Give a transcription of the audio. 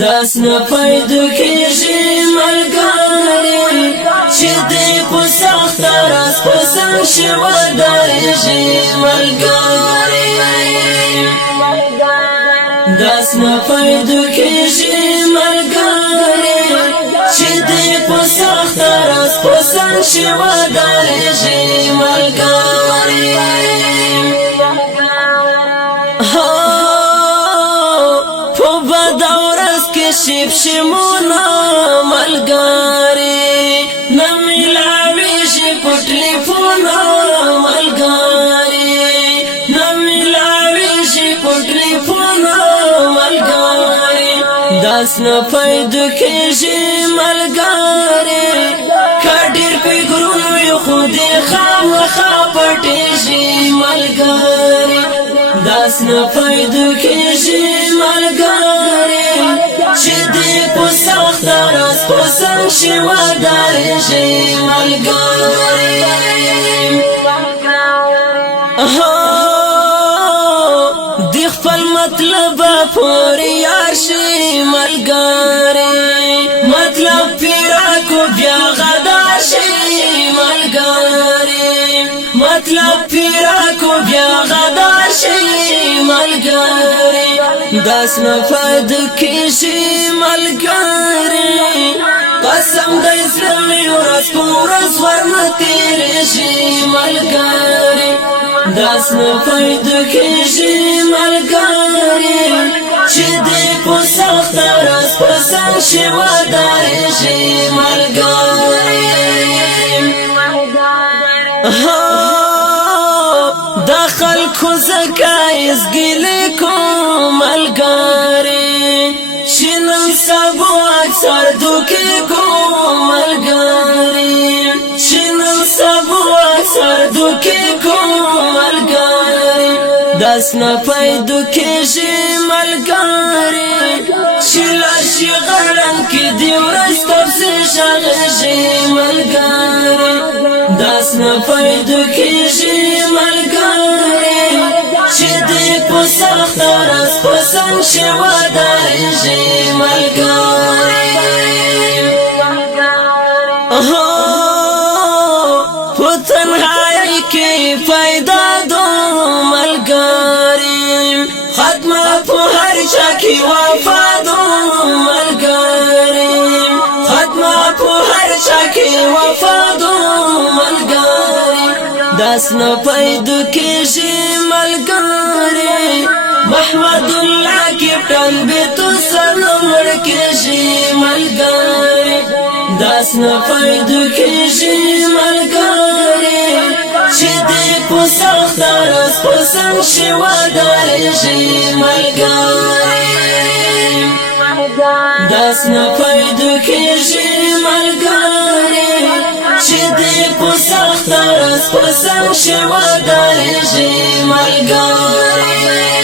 داس نه پیدا کیږي ملګری چې دې په سخت راز پسند شي ودارېږي ملګری داس نه پیدا کیږي ملګری چې دې په سخت راز پسند شي ودارېږي ملګری شیب شمونا ملګری نمیلاوی شي په ټلیفونا ملګری نمیلاوی شي په ټلیفونا ملګری داس نه پیدا کیږي ملګری کډیر پیګرونو یو خو دې خامخا پټېږي ملګری داس نه پیدا کیږي ملګری چې دې په سخت راز پسند شي ودارېږي ملګری د خپل مطلب پورې یار شي ملګری مطلب پیرا کو بیا غدا شي ملګری مطلب پیرا کو بیا غدا شي ملګری داس نه پیدا کیږي ملګری قسم دې زړه ورځ په ورځ ورنه تېرېږي ملګری داس نه پیدا کیږي ملګری چې دې په سخت راز پسند شي ودارېږي ملګری د خلکو زکایز ګیلې کوم ملګری چې نن سبا اکثر دوکې کوم ملګری چې نن سبا اکثر دوکې کوم ملګری داس نه پیدا کیږي ملګری چې لاشي غړن کې دی ورځ تفسیر شغږي ملګری داس نه پیدا کیږي ملګری چې دې په سخت راز پسند شي ودارېږي ملګری په تنهایۍ کې پیدا دو ملګری ختمه په هر چا کې وفا دو ملګری ختمه په هر چا کې وفا دو ملګری داس نه پیدا کیږي ملګری محمد الله کپټن به تو سلام ورکړي ملګری داس نه پیدا کیږي ملګری چې دې په سخت راز پسند شي ودارېږي ملګری داس نه پیدا کیږي ملګری چې دې په سخت راز پسند شي ودارېږي ملګری